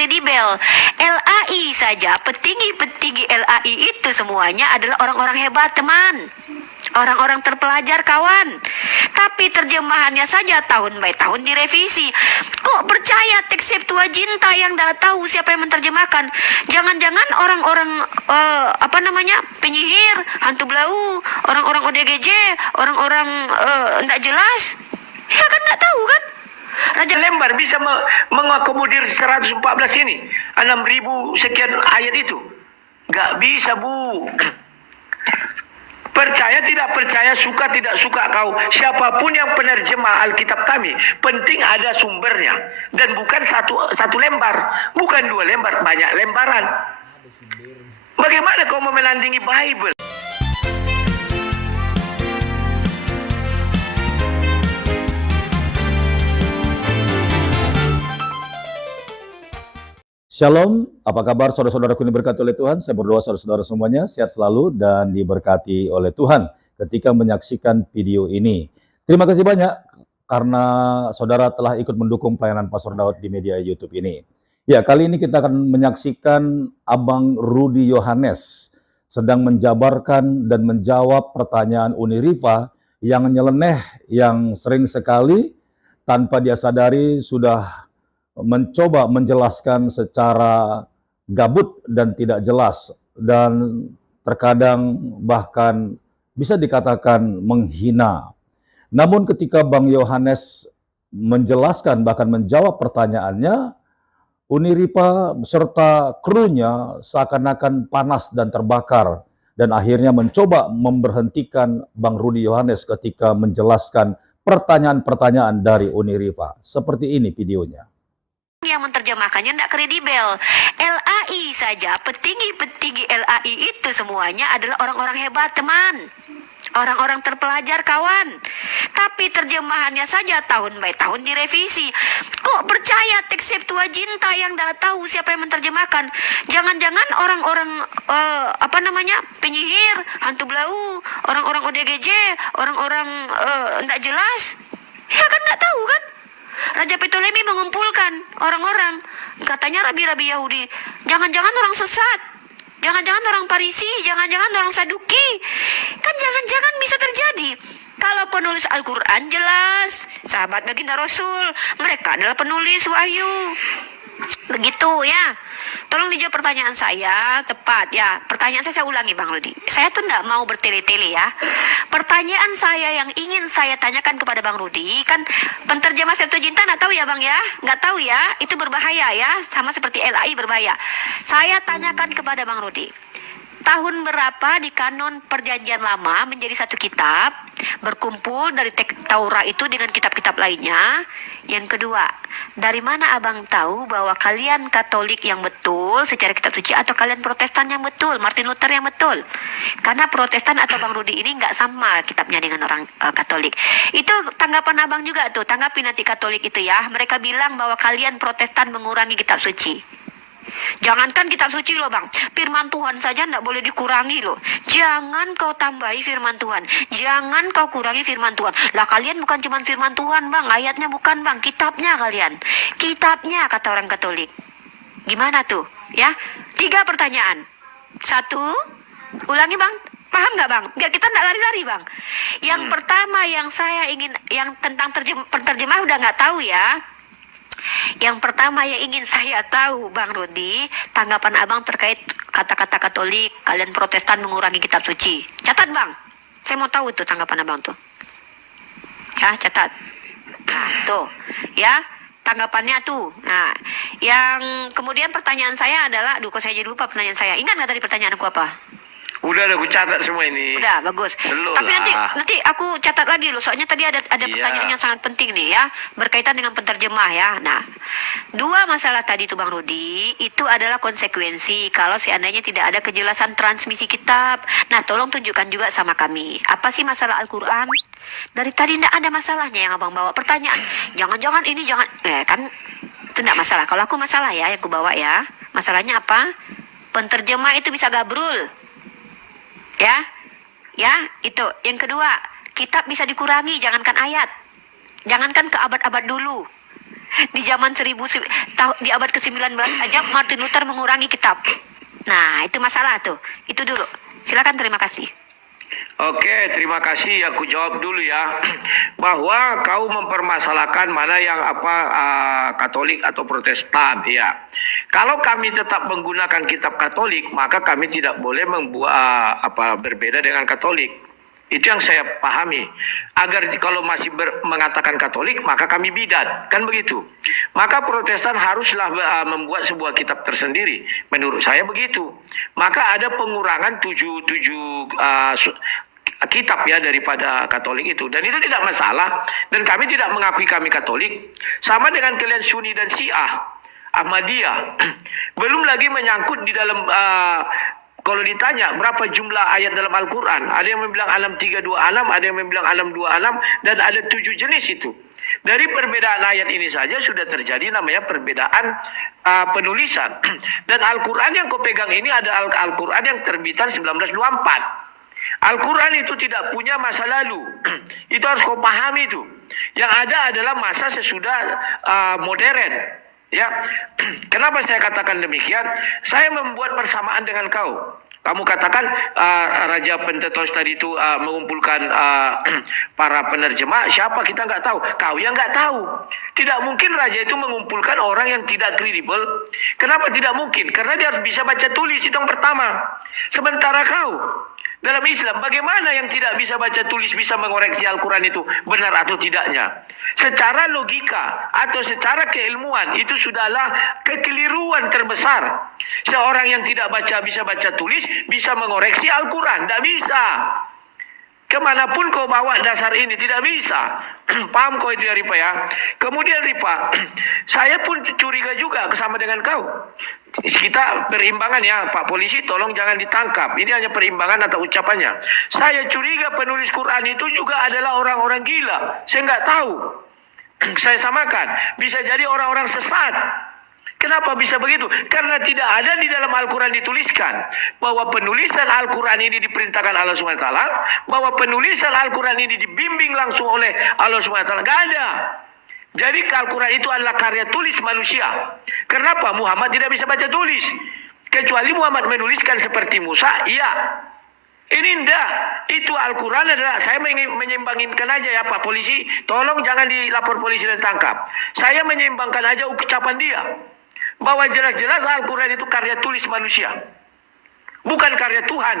kredibel. LAI saja, petinggi-petinggi LAI itu semuanya adalah orang-orang hebat, teman. Orang-orang terpelajar, kawan. Tapi terjemahannya saja tahun by tahun direvisi. Kok percaya teks Septuaginta yang tidak tahu siapa yang menerjemahkan? Jangan-jangan orang-orang penyihir, hantu belau, orang-orang ODGJ, orang-orang tidak jelas. Ya kan nggak tahu kan? Raja lembar bisa mengakomodir 114 ini, 6.000 sekian ayat itu. Nggak bisa, Bu. Percaya tidak percaya, suka tidak suka kau, siapapun yang penerjemah Alkitab kami, penting ada sumbernya. Dan bukan satu lembar, bukan 2 lembar, banyak lembaran. Bagaimana kau mau melandingi Bible? Shalom, apa kabar saudara-saudaraku yang diberkati oleh Tuhan? Saya berdoa saudara-saudara semuanya sehat selalu dan diberkati oleh Tuhan ketika menyaksikan video ini. Terima kasih banyak karena saudara telah ikut mendukung pelayanan Pastor Daud di media YouTube ini. Ya, kali ini kita akan menyaksikan Abang Rudi Yohanes sedang menjabarkan dan menjawab pertanyaan Uni Rifa yang nyeleneh, yang sering sekali tanpa dia sadari sudah mencoba menjelaskan secara gabut dan tidak jelas, dan terkadang bahkan bisa dikatakan menghina. Namun ketika Bang Yohanes menjelaskan bahkan menjawab pertanyaannya, Uni Rifa serta krunya seakan-akan panas dan terbakar, dan akhirnya mencoba memberhentikan Bang Rudi Yohanes ketika menjelaskan pertanyaan-pertanyaan dari Uni Rifa. Seperti ini videonya. Yang menerjemahkannya tidak kredibel. LAI saja, petinggi-petinggi LAI itu semuanya adalah orang-orang hebat, teman. Orang-orang terpelajar, kawan. Tapi terjemahannya saja tahun by tahun direvisi. Kok percaya teks Septuaginta yang tidak tahu siapa yang menerjemahkan? Jangan-jangan orang-orang penyihir, hantu belau, orang-orang ODGJ, orang-orang tidak jelas. Ya kan nggak tahu kan? Raja Ptolemy mengumpulkan orang-orang, katanya rabi-rabi Yahudi. Jangan-jangan orang sesat, jangan-jangan orang Parisi, jangan-jangan orang Saduki. Kan jangan-jangan bisa terjadi. Kalau penulis Al-Quran jelas, sahabat baginda Rasul, mereka adalah penulis wahyu. Begitu ya. Tolong dijawab pertanyaan saya tepat ya. Pertanyaan saya ulangi Bang Rudi. Saya tuh enggak mau bertele-tele ya. Pertanyaan saya yang ingin saya tanyakan kepada Bang Rudi, kan penterjemah Septuaginta enggak tahu ya Bang ya? Enggak tahu ya. Itu berbahaya ya, sama seperti LAI berbahaya. Saya tanyakan kepada Bang Rudi. Tahun berapa di kanon Perjanjian Lama menjadi satu kitab, berkumpul dari Taurat itu dengan kitab-kitab lainnya? Yang kedua, dari mana abang tahu bahwa kalian Katolik yang betul secara kitab suci atau kalian Protestan yang betul, Martin Luther yang betul? Karena Protestan atau Bang Rudi ini nggak sama kitabnya dengan orang Katolik. Itu tanggapan abang juga tuh, tanggapi nanti Katolik itu ya. Mereka bilang bahwa kalian Protestan mengurangi kitab suci. Jangankan kitab suci loh Bang, firman Tuhan saja tidak boleh dikurangi loh. Jangan kau tambahi firman Tuhan, jangan kau kurangi firman Tuhan. Lah kalian bukan cuma firman Tuhan Bang, ayatnya bukan Bang, kitabnya kalian. Kitabnya kata orang Katolik. Gimana tuh? Ya, 3 pertanyaan. 1, ulangi Bang. Paham nggak Bang? Biar kita nggak lari-lari Bang. Yang pertama yang saya ingin, yang tentang penterjemah udah nggak tahu ya. Yang pertama yang ingin saya tahu Bang Rudi, tanggapan abang terkait kata-kata Katolik, kalian Protestan mengurangi kitab suci. Catat Bang, saya mau tahu tuh tanggapan abang tuh. Ya catat. Nah tuh, ya tanggapannya tuh. Nah, yang kemudian pertanyaan saya adalah, kok saya jadi lupa pertanyaan saya. Ingat nggak tadi pertanyaanku apa? Udah aku catat semua ini. Udah, bagus. Belum Tapi lah. nanti aku catat lagi loh. Soalnya tadi ada pertanyaan yang sangat penting nih ya, berkaitan dengan penterjemah ya. Nah, 2 masalah tadi tuh Bang Rudi, itu adalah konsekuensi kalau seandainya tidak ada kejelasan transmisi kitab. Nah, tolong tunjukkan juga sama kami. Apa sih masalah Al-Quran? Dari tadi tidak ada masalahnya yang abang bawa. Pertanyaan, jangan-jangan ini jangan, kan itu tidak masalah. Kalau aku masalah ya, yang aku bawa ya. Masalahnya apa? Penterjemah itu bisa gabrul. Ya, itu. Yang kedua, kitab bisa dikurangi, jangankan ayat. Jangankan ke abad-abad dulu. Di zaman di abad ke-19 aja Martin Luther mengurangi kitab. Nah, itu masalah tuh. Itu dulu. Silakan, terima kasih. Oke, terima kasih. Aku jawab dulu ya, bahwa kau mempermasalahkan mana yang Katolik atau Protestan, ya. Kalau kami tetap menggunakan kitab Katolik, maka kami tidak boleh membuat berbeda dengan Katolik. Itu yang saya pahami. Agar kalau masih mengatakan Katolik, maka kami bidat, kan begitu. Maka Protestan haruslah membuat sebuah kitab tersendiri. Menurut saya begitu. Maka ada pengurangan tujuh kitab ya daripada Katolik itu, dan itu tidak masalah, dan kami tidak mengakui kami Katolik. Sama dengan kalian Sunni dan Syiah, Ahmadiyah. Belum lagi menyangkut di dalam kalau ditanya berapa jumlah ayat dalam Al-Quran, ada yang bilang 6326, ada yang bilang 626, dan ada 7 jenis itu. Dari perbedaan ayat ini saja sudah terjadi namanya perbedaan penulisan. Dan Al-Quran yang kau pegang ini ada Al-Quran yang terbitan 1924. Al-Quran itu tidak punya masa lalu. Itu harus kau pahami itu. Yang ada adalah masa sesudah modern. Ya, kenapa saya katakan demikian? Saya membuat persamaan dengan kau. Kamu katakan Raja Pentetos tadi itu mengumpulkan para penerjemah. Siapa kita nggak tahu. Kau yang nggak tahu. Tidak mungkin Raja itu mengumpulkan orang yang tidak kredibel. Kenapa tidak mungkin? Karena dia harus bisa baca tulis, itu yang pertama. Sementara kau dalam Islam, bagaimana yang tidak bisa baca tulis bisa mengoreksi Al-Quran itu benar atau tidaknya? Secara logika atau secara keilmuan itu sudahlah kekeliruan terbesar. Seorang yang tidak bisa baca tulis bisa mengoreksi Al-Quran, tidak bisa. Kemanapun kau bawa dasar ini tidak bisa. Paham kau itu ya Ripa ya? Kemudian Ripa, saya pun curiga juga sama dengan kau. Kita perimbangan ya, Pak Polisi tolong jangan ditangkap. Ini hanya perimbangan atau ucapannya. Saya curiga penulis Quran itu juga adalah orang-orang gila. Saya nggak tahu. Saya samakan. Bisa jadi orang-orang sesat. Kenapa bisa begitu? Karena tidak ada di dalam Al-Quran dituliskan bahwa penulisan Al-Quran ini diperintahkan Allah SWT, bahwa penulisan Al-Quran ini dibimbing langsung oleh Allah SWT. Gak ada. Jadi Al-Quran itu adalah karya tulis manusia. Kenapa? Muhammad tidak bisa baca tulis. Kecuali Muhammad menuliskan seperti Musa, iya. Ini enggak. Itu Al-Quran adalah, saya menyeimbangkan aja ya Pak Polisi. Tolong jangan dilapor polisi dan tangkap. Saya menyeimbangkan aja ucapan dia. Bahwa jelas-jelas Al-Quran itu karya tulis manusia. Bukan karya Tuhan.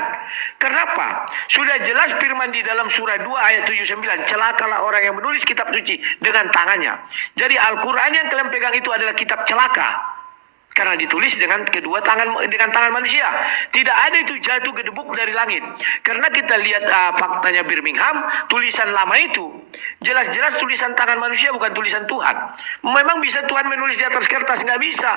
Kenapa? Sudah jelas firman di dalam surah 2 ayat 79. Celakalah orang yang menulis kitab suci dengan tangannya. Jadi Al-Quran yang kalian pegang itu adalah kitab celaka. Karena ditulis dengan tangan manusia. Tidak ada itu jatuh gedebuk dari langit. Karena kita lihat faktanya Birmingham, tulisan lama itu jelas-jelas tulisan tangan manusia, bukan tulisan Tuhan. Memang bisa Tuhan menulis di atas kertas? Nggak bisa.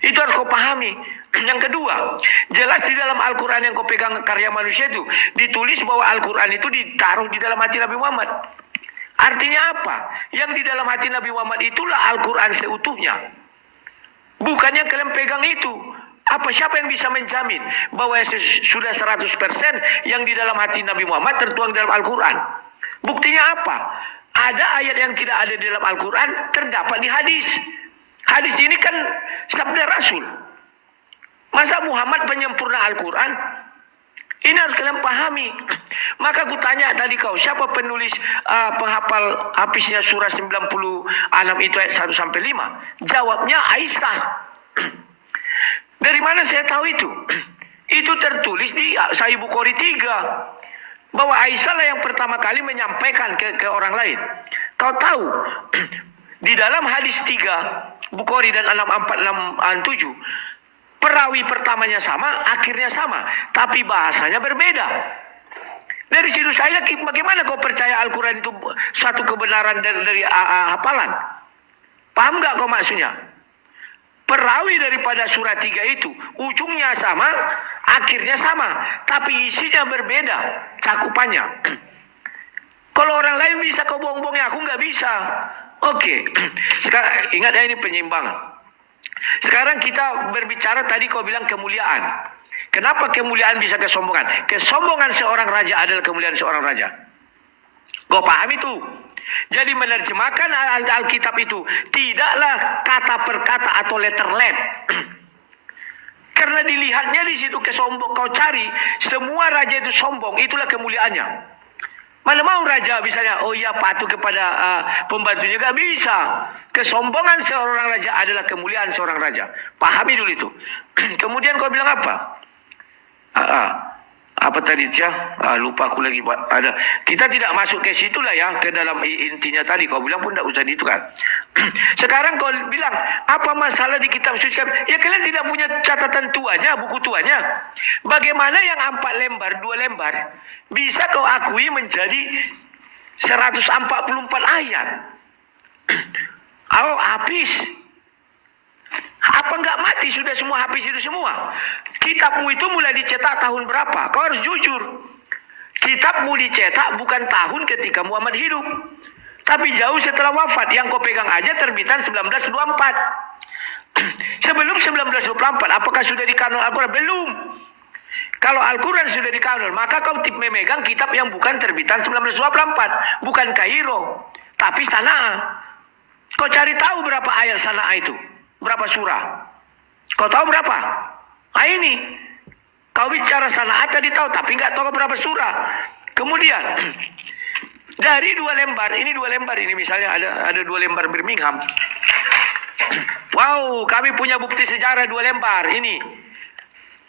Itu harus kau pahami. Yang kedua, jelas di dalam Al-Quran yang kau pegang karya manusia itu ditulis bahwa Al-Quran itu ditaruh di dalam hati Nabi Muhammad. Artinya apa? Yang di dalam hati Nabi Muhammad itulah Al-Quran seutuhnya. Bukannya kalian pegang itu. Siapa yang bisa menjamin bahwa sudah 100% yang di dalam hati Nabi Muhammad tertuang dalam Al-Quran? Buktinya apa? Ada ayat yang tidak ada di dalam Al-Quran terdapat di hadis. Hadis ini kan sabda Rasul. Masa Muhammad penyempurna Al-Quran? Ini harus kalian pahami. Maka aku tanya tadi kau, siapa penulis penghafal habisnya surah 96 itu ayat 1 sampai 5? Jawabnya Aisyah. Dari mana saya tahu itu? Itu tertulis di Sahih Bukhari 3. Bahwa Aisyah lah yang pertama kali menyampaikan ke orang lain. Kau tahu, di dalam hadis 3 Bukhari dan 646-7, perawi pertamanya sama, akhirnya sama, tapi bahasanya berbeda. Dari situ saya, bagaimana kau percaya Al-Quran itu satu kebenaran dari hafalan? Paham nggak kau maksudnya? Perawi daripada surat 3 itu, ujungnya sama, akhirnya sama, tapi isinya berbeda, cakupannya. Kalau orang lain bisa kau bohong-bohongnya, aku nggak bisa. Oke, sekarang ingat ya, ini penyeimbangan. Sekarang kita berbicara, tadi kau bilang kemuliaan. Kenapa kemuliaan bisa kesombongan? Kesombongan seorang raja adalah kemuliaan seorang raja. Kau paham itu? Jadi menerjemahkan Alkitab itu tidaklah kata per kata atau letter let. Karena dilihatnya di situ kesombong, kau cari semua raja itu sombong, itulah kemuliaannya. Mana mau raja misalnya, oh ya patuh kepada pembantunya, gak bisa. Kesombongan seorang raja adalah kemuliaan seorang raja. Pahami dulu itu. Kemudian kau bilang apa? Apa tadi ya? Lupa aku lagi. Ada. Kita tidak masuk ke situ lah ya, ke dalam intinya tadi. Kau bilang pun tidak usah itu kan. Sekarang kau bilang, apa masalah di kitab suci? Ya kalian tidak punya catatan tuanya, buku tuanya. Bagaimana yang 4 lembar, 2 lembar, bisa kau akui menjadi 144 ayat? Oh, habis. Apa enggak mati sudah semua habis itu semua? Kitabmu itu mulai dicetak tahun berapa? Kau harus jujur. Kitabmu dicetak bukan tahun ketika Muhammad hidup, tapi jauh setelah wafat. Yang kau pegang aja terbitan 1924. Sebelum 1924, apakah sudah dikanon Al-Quran? Belum. Kalau Al-Quran sudah dikanon, maka kau memegang kitab yang bukan terbitan 1924, bukan Kairo, tapi Sanaa. Kau cari tahu berapa ayat Sanaa itu? Berapa surah? Kau tahu berapa? Ini. Kau bicara Sanaa tadi tahu, tapi nggak tahu berapa surah. Kemudian, dari 2 lembar, ini 2 lembar ini misalnya ada 2 lembar Birmingham. Wow, kami punya bukti sejarah 2 lembar ini.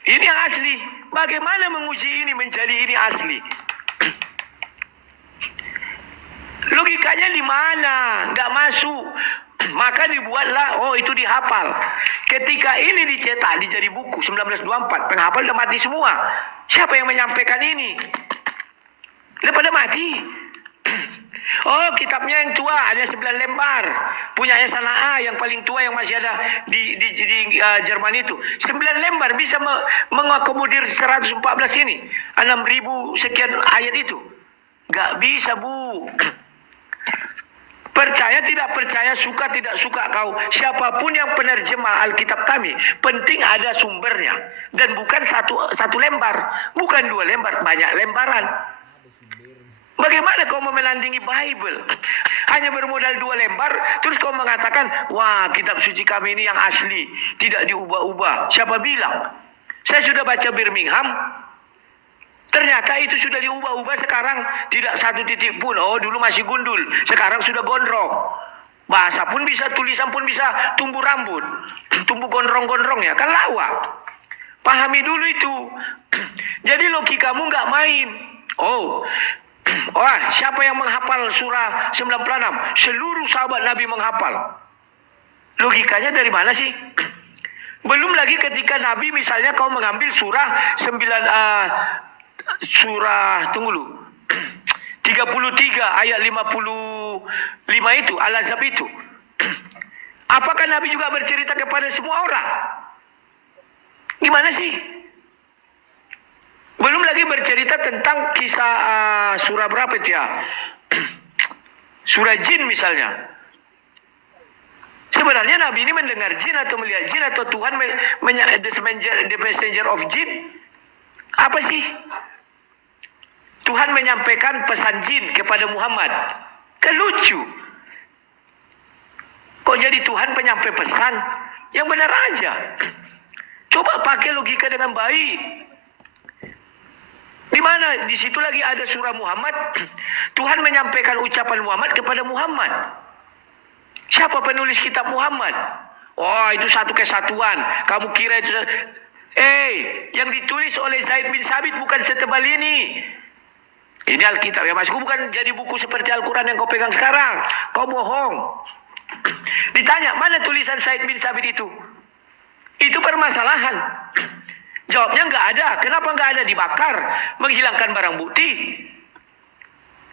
Ini yang asli. Bagaimana menguji ini menjadi ini asli? Logikanya di mana? Nggak masuk. Maka dibuatlah, oh itu dihafal. Ketika ini dicetak, dijadi buku 1924, penghafal udah mati semua. Siapa yang menyampaikan ini? Udah pada mati. Oh, kitabnya yang tua ada 9 lembar. Punyanya Sanaa yang paling tua yang masih ada di Jerman itu. 9 lembar bisa mengakomodir 114 ini. 6.000 sekian ayat itu. Gak bisa, Bu. Percaya tidak percaya, suka tidak suka kau, siapapun yang penerjemah Alkitab kami, penting ada sumbernya. Dan bukan satu lembar, bukan 2 lembar, banyak lembaran. Bagaimana kau mau menandingi Bible? Hanya bermodal 2 lembar, terus kau mengatakan, wah kitab suci kami ini yang asli, tidak diubah-ubah. Siapa bilang? Saya sudah baca Birmingham, ternyata itu sudah diubah-ubah sekarang. Tidak satu titik pun. Oh dulu masih gundul, sekarang sudah gondrong. Bahasa pun bisa, tulisan pun bisa, tumbuh rambut, tumbuh gondrong-gondrongnya. Kan lawak. Pahami dulu itu. Jadi logikamu nggak main. Wah, siapa yang menghafal surah 96? Seluruh sahabat Nabi menghafal. Logikanya dari mana sih? Belum lagi ketika Nabi misalnya kau mengambil surah 33 ayat 55 itu, Al-Ahzab itu. Apakah Nabi juga bercerita kepada semua orang? Gimana sih? Belum lagi bercerita tentang kisah surah berapa itu ya? Surah jin misalnya. Sebenarnya Nabi ini mendengar jin atau melihat jin atau Tuhan the messenger of jin? Apa sih? Tuhan menyampaikan pesan jin kepada Muhammad. Kan lucu. Kok jadi Tuhan penyampai pesan? Yang benar aja. Coba pakai logika dengan baik. Di mana? Di situ lagi ada surah Muhammad. Tuhan menyampaikan ucapan Muhammad kepada Muhammad. Siapa penulis kitab Muhammad? Oh, itu satu kesatuan. Kamu kira itu... yang ditulis oleh Zaid bin Sabit bukan setebal ini. Ini Alkitab ya masku, bukan jadi buku seperti Al-Quran yang kau pegang sekarang. Kau bohong. Ditanya, mana tulisan Zaid bin Sabit itu? Itu permasalahan. Jawabnya nggak ada. Kenapa nggak ada? Dibakar, menghilangkan barang bukti.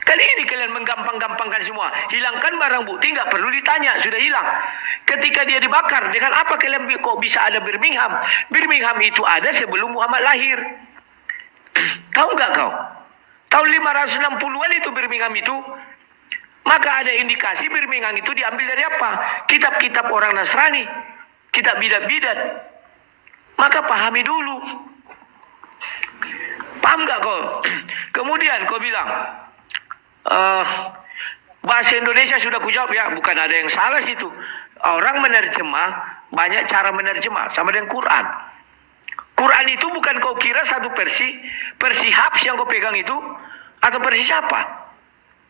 Kali ini kalian menggampang-gampangkan semua. Hilangkan barang bukti nggak perlu ditanya, sudah hilang. Ketika dia dibakar, dengan apa kalian kok bisa ada Birmingham? Birmingham itu ada sebelum Muhammad lahir. Tahu nggak kau? Tahun 560-an itu Birmingham itu. Maka ada indikasi Birmingham itu diambil dari apa? Kitab-kitab orang Nasrani, kitab bidat-bidat. Maka pahami dulu. Paham nggak kau? Kemudian kau bilang, Bahasa Indonesia sudah kujawab ya, bukan ada yang salah situ. Orang menerjemah, banyak cara menerjemah, sama dengan Quran. Quran itu bukan kau kira satu versi Hafs yang kau pegang itu, atau versi siapa?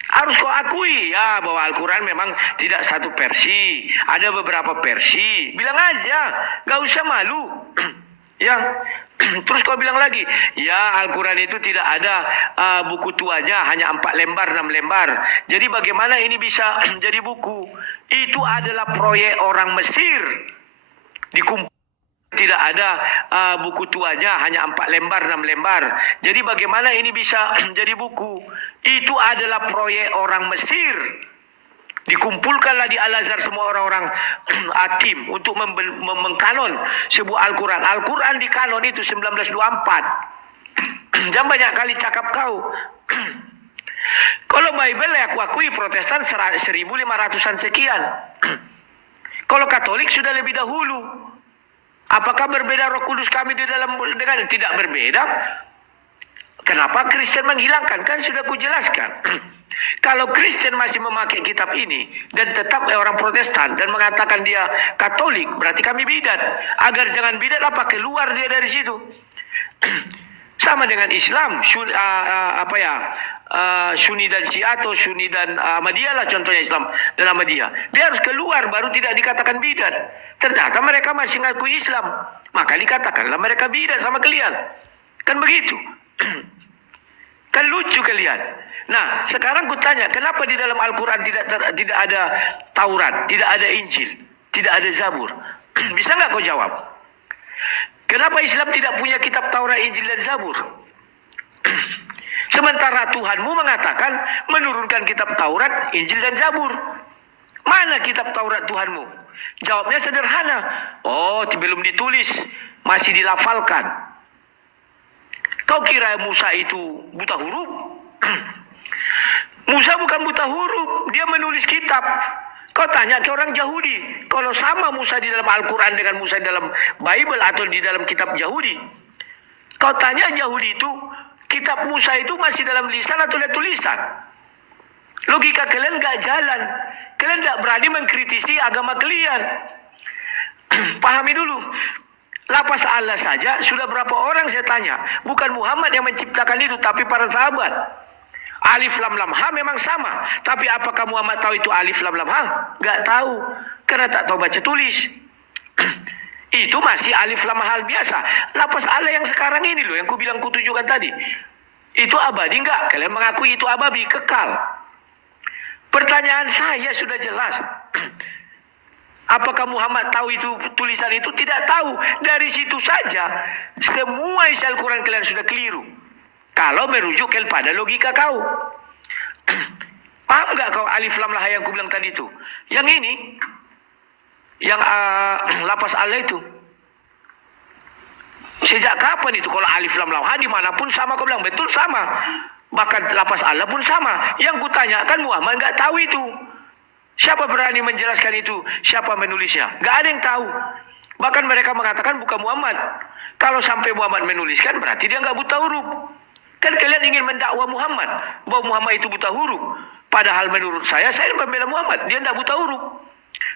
Harus kau akui ya bahwa Al-Quran memang tidak satu versi, ada beberapa versi. Bilang aja, gak usah malu. Ya, terus kau bilang lagi, ya Al-Quran itu tidak ada buku tuanya, hanya 4 lembar, 6 lembar. Jadi bagaimana ini bisa jadi buku? Itu adalah proyek orang Mesir. Dikumpul. Tidak ada buku tuanya, hanya 4 lembar, 6 lembar. Jadi bagaimana ini bisa jadi buku? Itu adalah proyek orang Mesir. Dikumpulkanlah di Al-Azhar semua orang-orang hakim untuk mengkanon sebuah Al-Quran. Al-Quran di kanon itu 1924. Jangan banyak kali cakap kau. Kalau Bible ya aku akui Protestan 1500-an sekian. Kalau Katolik sudah lebih dahulu. Apakah berbeda Roh Kudus kami di dalam dengan tidak berbeda? Kenapa Kristen menghilangkan? Kan sudah kujelaskan. Kalau Kristen masih memakai kitab ini dan tetap orang Protestan dan mengatakan dia Katolik, berarti kami bidat. Agar jangan bidat apa keluar dia dari situ. Sama dengan Islam, Sunni dan Syiah atau Sunni dan Ahmadiyah lah contohnya Islam dan Ahmadiyah. Dia harus keluar baru tidak dikatakan bidat. Ternyata mereka masih ngaku Islam, maka dikatakanlah mereka bidat sama kalian. Kan begitu. Kan lucu kalian. Nah, sekarang kutanya, kenapa di dalam Al-Quran tidak ada Taurat, tidak ada Injil, tidak ada Zabur? Bisa nggak kau jawab? Kenapa Islam tidak punya kitab Taurat, Injil, dan Zabur? Sementara Tuhanmu mengatakan menurunkan kitab Taurat, Injil, dan Zabur. Mana kitab Taurat Tuhanmu? Jawabnya sederhana. Oh, belum ditulis, masih dilafalkan. Kau kira Musa itu buta huruf? Musa bukan buta huruf, dia menulis kitab. Kau tanya ke orang Yahudi, kalau sama Musa di dalam Al-Quran dengan Musa di dalam Bible atau di dalam kitab Yahudi. Kau tanya Yahudi itu, kitab Musa itu masih dalam lisan atau tulisan? Logika kalian gak jalan. Kalian gak berani mengkritisi agama kalian. Pahami dulu. Lapas Allah saja sudah berapa orang saya tanya. Bukan Muhammad yang menciptakan itu, tapi para sahabat. Alif lam lam ha memang sama. Tapi apakah Muhammad tahu itu alif lam lam ha? Gak tahu. Karena tak tahu baca tulis. Itu masih alif lam hal biasa. Lapas Allah yang sekarang ini loh, yang kubilang kutujukan tadi. Itu abadi enggak? Kalian mengakui itu abadi, kekal. Pertanyaan saya sudah jelas. Apakah Muhammad tahu itu tulisan itu? Tidak tahu. Dari situ saja semua isi Al-Quran kalian sudah keliru. Kalau merujuk kepada logika kau. Paham nggak kau alif lam lah yang ku bilang tadi itu? Yang ini, yang lapas Allah itu. Sejak kapan itu kalau alif lam lam ha dimanapun sama kau bilang betul sama. Bahkan lapas Allah pun sama. Yang ku tanyakan Muhammad nggak tahu itu. Siapa berani menjelaskan itu? Siapa menulisnya? Nggak ada yang tahu. Bahkan mereka mengatakan bukan Muhammad. Kalau sampai Muhammad menuliskan berarti dia nggak buta huruf. Kan kalian ingin mendakwa Muhammad bahwa Muhammad itu buta huruf. Padahal menurut saya membela Muhammad. Dia tidak buta huruf.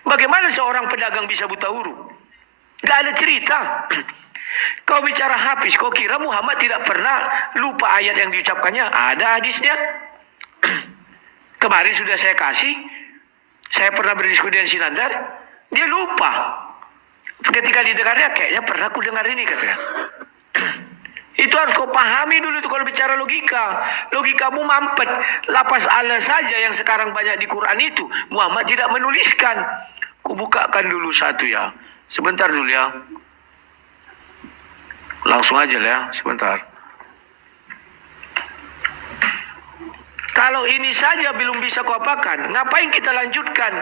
Bagaimana seorang pedagang bisa buta huruf? Gak ada cerita. Kau bicara Hafiz, kau kira Muhammad tidak pernah lupa ayat yang diucapkannya? Ada hadisnya. Kemarin sudah saya kasih. Saya pernah berdiskusi dengan Sinandar. Dia lupa. Ketika didengarnya, kayaknya pernah aku dengar ini katanya. Itu harus kau pahami dulu itu kalau bicara logika. Logikamu mampet. Lapas Allah saja yang sekarang banyak di Quran itu. Muhammad tidak menuliskan. Ku bukakan dulu satu ya. Sebentar dulu ya. Langsung aja ya. Sebentar. Kalau ini saja belum bisa kau apakan, ngapain kita lanjutkan?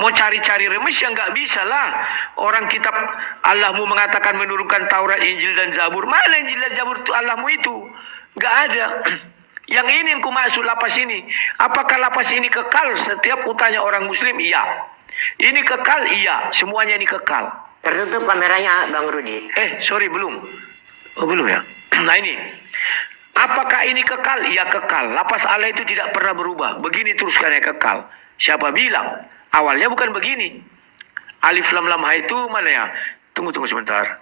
Mau cari-cari remes yang nggak bisa lah. Orang kitab Allahmu mengatakan menurunkan Taurat, Injil, dan Zabur. Mana Injil dan Zabur itu Allahmu itu? Nggak ada. Yang ini yang ku maksud lapas ini. Apakah lapas ini kekal? Setiap utanya orang Muslim, iya. Ini kekal, iya. Semuanya ini kekal. Tertutup kameranya Bang Rudi. Sorry belum. Oh belum ya. Nah ini. Apakah ini kekal? Ya kekal. Lafaz Allah itu tidak pernah berubah. Begini terus karena kekal. Siapa bilang? Awalnya bukan begini. Alif lam lam ha itu mana ya? Tunggu sebentar.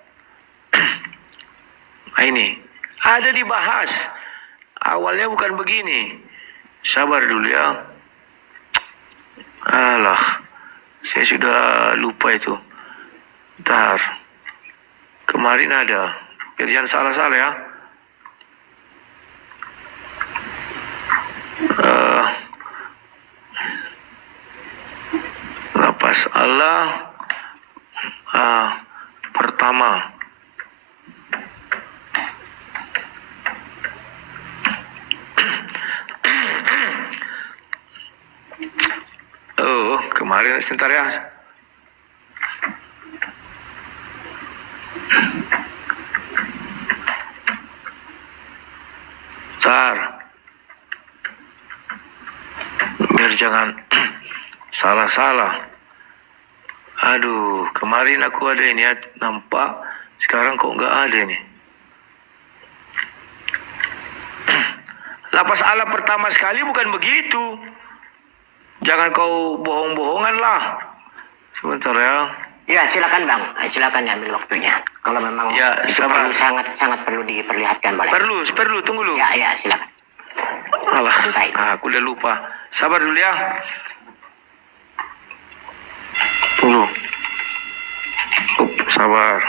Nah, ini ada dibahas. Awalnya bukan begini. Sabar dulu ya. Alah, saya sudah lupa itu. Bentar. Kemarin ada. Biar jangan salah-salah ya. Lapas Allah pertama. Oh, kemarin sebentar ya. Bentar. Biar jangan salah-salah. Aduh, kemarin aku ada ini ya, nampak. Sekarang kok nggak ada nih. Lapas Allah pertama sekali bukan begitu. Jangan kau bohong-bohongan lah. Sebentar ya. Ya, silakan Bang. Silakan ambil waktunya. Kalau memang Ya, itu sama. perlu, sangat perlu diperlihatkan boleh. Perlu, tunggu dulu. Ya, silakan. Alah, Santai. aku udah lupa. Sabar dulu ya. Tunggu. Sabar.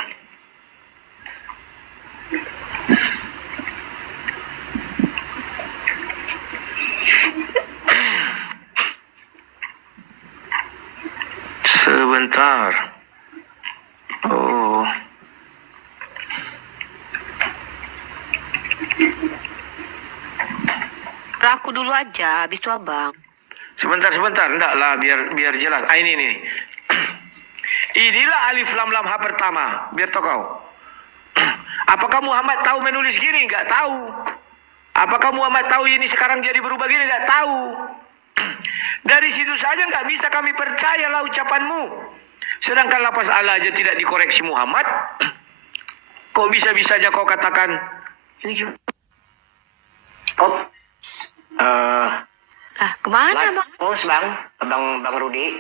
Sebentar. Oh. Aku dulu aja, habis itu abang. Sebentar. Enggak lah, biar jelas. Ini nih. Inilah alif lam lam ha pertama. Biar tahu kau. Apakah Muhammad tahu menulis gini? Enggak tahu. Apakah Muhammad tahu ini sekarang jadi berubah gini? Enggak tahu. Dari situ saja nggak bisa kami percayalah ucapanmu. Sedangkan lafaz Allah aja tidak dikoreksi Muhammad. Kok bisa-bisanya kau katakan ini gimana? Kemana bang? Pause Bang. Bang Rudi.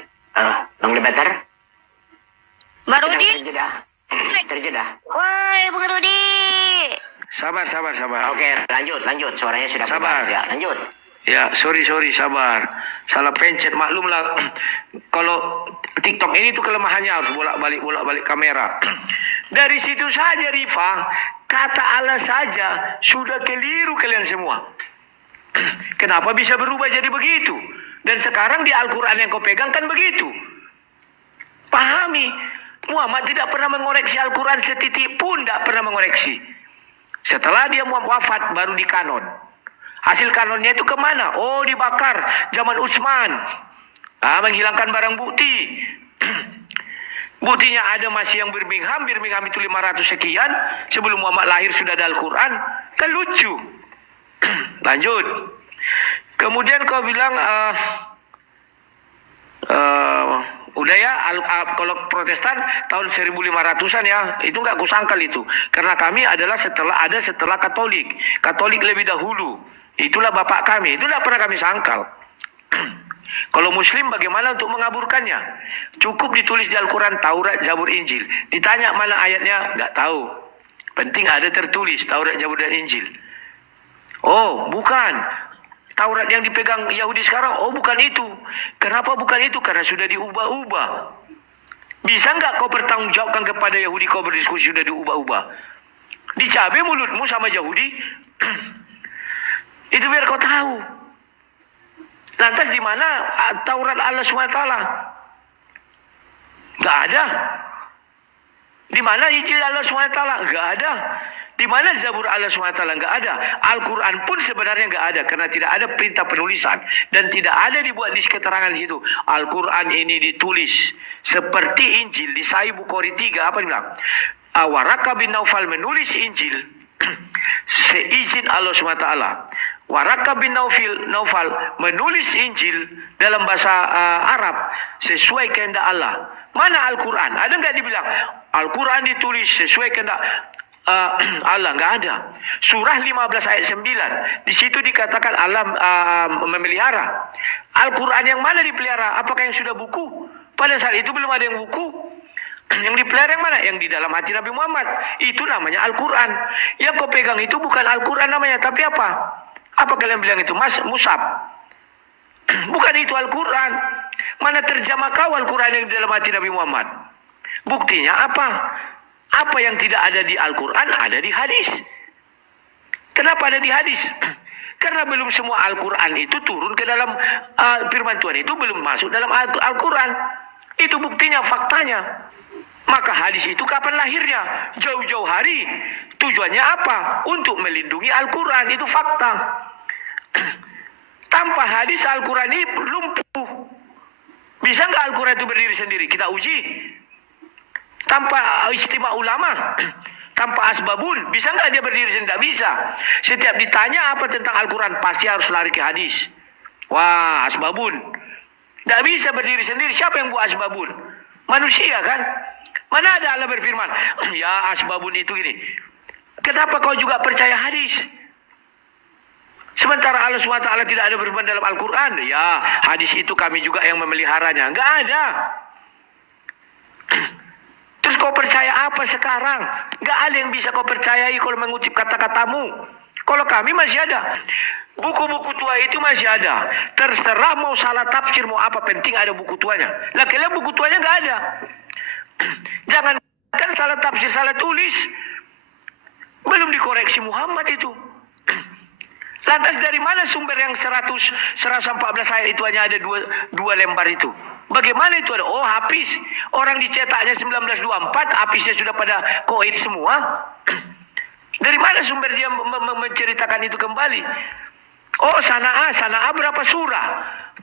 Bang Debater. Mbak Sedang Rudi? terjeda. Woi, Bang Rudi. Sabar. Oke, lanjut. Suaranya sudah Sabar. keluar. Ya, lanjut. Ya, sorry, sabar. Salah pencet, maklum lah. Kalau TikTok ini tuh kelemahannya harus bolak-balik kamera. Dari situ saja, Rifa, kata Allah saja sudah keliru kalian semua. Kenapa bisa berubah jadi begitu? Dan sekarang di Al-Quran yang kau pegang kan begitu. Pahami, Muhammad tidak pernah mengoreksi Al-Quran setitik pun, tidak pernah mengoreksi. Setelah dia wafat baru di kanon. Hasil kanonnya itu kemana? Oh, dibakar zaman Utsman. Menghilangkan barang bukti. Buktinya ada masih yang Birmingham itu 500 sekian. Sebelum Muhammad lahir sudah ada Al-Quran. Kan lucu. Lanjut. Kemudian kau bilang, udah ya, kalau Protestan tahun 1500-an ya, itu nggak kusangkal itu. Karena kami adalah setelah Katolik. Katolik lebih dahulu. Itulah bapak kami, itu tidak pernah kami sangkal. Kalau Muslim bagaimana untuk mengaburkannya? Cukup ditulis di Al-Quran, Taurat, Zabur, Injil. Ditanya mana ayatnya, nggak tahu. Penting ada tertulis Taurat, Zabur, dan Injil. Oh, bukan. Taurat yang dipegang Yahudi sekarang, oh bukan itu. Kenapa bukan itu? Karena sudah diubah-ubah. Bisa nggak kau bertanggungjawabkan kepada Yahudi kau berdiskusi sudah diubah-ubah? Dicabai mulutmu sama Yahudi? Itu biar kau tahu. Lantas di mana Taurat Allah SWT? Nggak ada. Di mana Injil Allah SWT? Nggak ada. Di mana Zabur Allah SWT? Nggak ada. Al-Quran pun sebenarnya nggak ada. Karena tidak ada perintah penulisan. Dan tidak ada dibuat di keterangan di situ. Al-Quran ini ditulis seperti Injil. Di Sahih Bukhari 3. Apa dibilang? Waraka bin Naufal menulis Injil seizin Allah SWT. Waraka bin Naufal menulis Injil dalam bahasa Arab sesuai kehendak Allah. Mana Al-Quran? Ada nggak dibilang Al-Quran ditulis sesuai kehendak? Allah, nggak ada. Surah 15 ayat 9, di situ dikatakan Allah memelihara. Al-Quran yang mana dipelihara? Apakah yang sudah buku? Pada saat itu belum ada yang buku. Yang dipelihara yang mana? Yang di dalam hati Nabi Muhammad. Itu namanya Al-Quran. Yang kau pegang itu bukan Al-Quran namanya, tapi apa? Apa kalian bilang itu? Mushaf. Bukan itu Al-Quran. Mana terjemah kau Al-Quran yang di dalam hati Nabi Muhammad? Buktinya apa? Apa yang tidak ada di Al-Quran ada di hadis. Kenapa ada di hadis? Karena belum semua Al-Quran itu turun ke dalam firman Tuhan itu belum masuk dalam Al-Quran. Itu buktinya, faktanya. Maka hadis itu kapan lahirnya? Jauh-jauh hari. Tujuannya apa? Untuk melindungi Al-Quran. Itu fakta. Tanpa hadis Al-Quran ini lumpuh. Bisa nggak Al-Quran itu berdiri sendiri? Kita uji. Tanpa istimewa ulama, tanpa asbabun, bisa nggak dia berdiri sendiri? Tidak bisa. Setiap ditanya apa tentang Al-Quran, pasti harus lari ke hadis. Wah, asbabun. Tidak bisa berdiri sendiri. Siapa yang buat asbabun? Manusia kan? Mana ada Allah berfirman, ya asbabun itu ini. Kenapa kau juga percaya hadis? Sementara Allah SWT tidak ada berfirman dalam Al-Quran. Ya, hadis itu kami juga yang memeliharanya. Enggak ada. Terus kau percaya apa sekarang? Enggak ada yang bisa kau percayai kalau mengutip kata-katamu. Kalau kami masih ada. Buku-buku tua itu masih ada. Terserah mau salah tafsir, mau apa, penting ada buku tuanya. Lah kalian buku tuanya enggak ada. Jangan kan salah tafsir, salah tulis. Belum dikoreksi Muhammad itu. Lantas dari mana sumber yang 114 ayat itu hanya ada dua lembar itu? Bagaimana itu ada? Oh, Hafiz. Orang dicetaknya 1924, Hafiznya sudah pada koid semua. Dari mana sumber dia menceritakan itu kembali? Oh, Sana'ah berapa surah?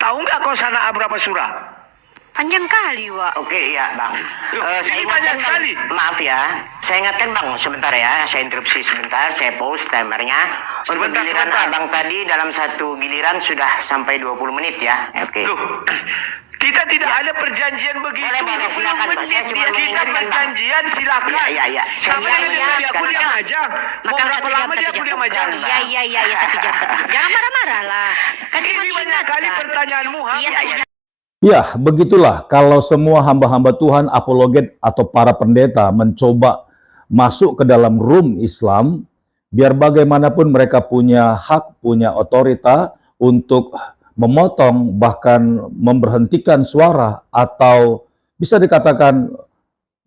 Tahu nggak kau Sana'ah berapa surah? Panjang kali, Wak. Oke, iya Bang. Saya ini banyak ingatkan, sekali. maaf ya, saya ingatkan Bang, sebentar ya, saya interupsi sebentar, saya pause timernya. Untuk Sebentar, giliran sebentar. Abang tadi dalam satu giliran sudah sampai 20 menit ya. Oke. Loh, kita tidak ada perjanjian begitu. Boleh, silakan, Pak. Saya cuma Kita mengingatkan, Bang. perjanjian, silakan. Iya. Sama Saya dengan iya, dia, aku diam aja. Mau Makan berapa 1 jam, lama dia, 1 aku jam. diam aja. Iya, 1 jam. Jangan marah-marah lah. Kan cuma Ini banyak kali diingatkan. pertanyaanmu, ha? Iya, 1 jam. Ya, begitulah kalau semua hamba-hamba Tuhan, apologet atau para pendeta mencoba masuk ke dalam room Islam, biar bagaimanapun mereka punya hak, punya otorita untuk memotong, bahkan memberhentikan suara, atau bisa dikatakan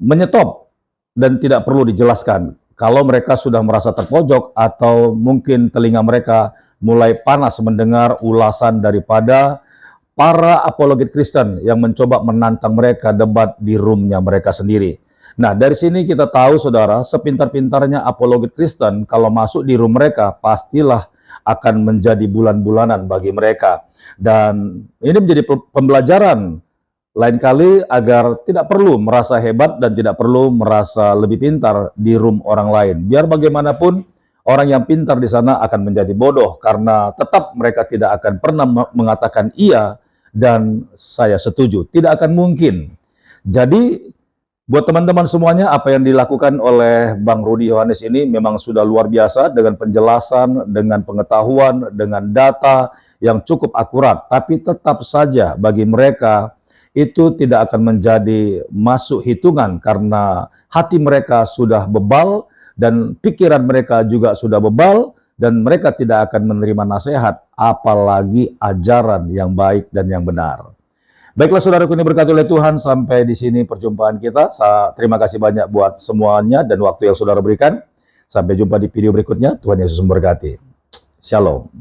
menyetop dan tidak perlu dijelaskan. Kalau mereka sudah merasa terpojok atau mungkin telinga mereka mulai panas mendengar ulasan daripada para apologet Kristen yang mencoba menantang mereka debat di roomnya mereka sendiri. Nah, dari sini kita tahu, saudara, sepintar-pintarnya apologet Kristen, kalau masuk di room mereka, pastilah akan menjadi bulan-bulanan bagi mereka. Dan ini menjadi pembelajaran lain kali agar tidak perlu merasa hebat dan tidak perlu merasa lebih pintar di room orang lain. Biar bagaimanapun, orang yang pintar di sana akan menjadi bodoh karena tetap mereka tidak akan pernah mengatakan iya dan saya setuju. Tidak akan mungkin. Jadi buat teman-teman semuanya, apa yang dilakukan oleh Bang Rudi Yohanes ini memang sudah luar biasa dengan penjelasan, dengan pengetahuan, dengan data yang cukup akurat. Tapi tetap saja bagi mereka itu tidak akan menjadi masuk hitungan karena hati mereka sudah bebal dan pikiran mereka juga sudah bebal dan mereka tidak akan menerima nasihat, apalagi ajaran yang baik dan yang benar. Baiklah saudaraku, ini berkati oleh Tuhan, sampai di sini perjumpaan kita. Terima kasih banyak buat semuanya dan waktu yang saudara berikan. Sampai jumpa di video berikutnya. Tuhan Yesus memberkati. Shalom.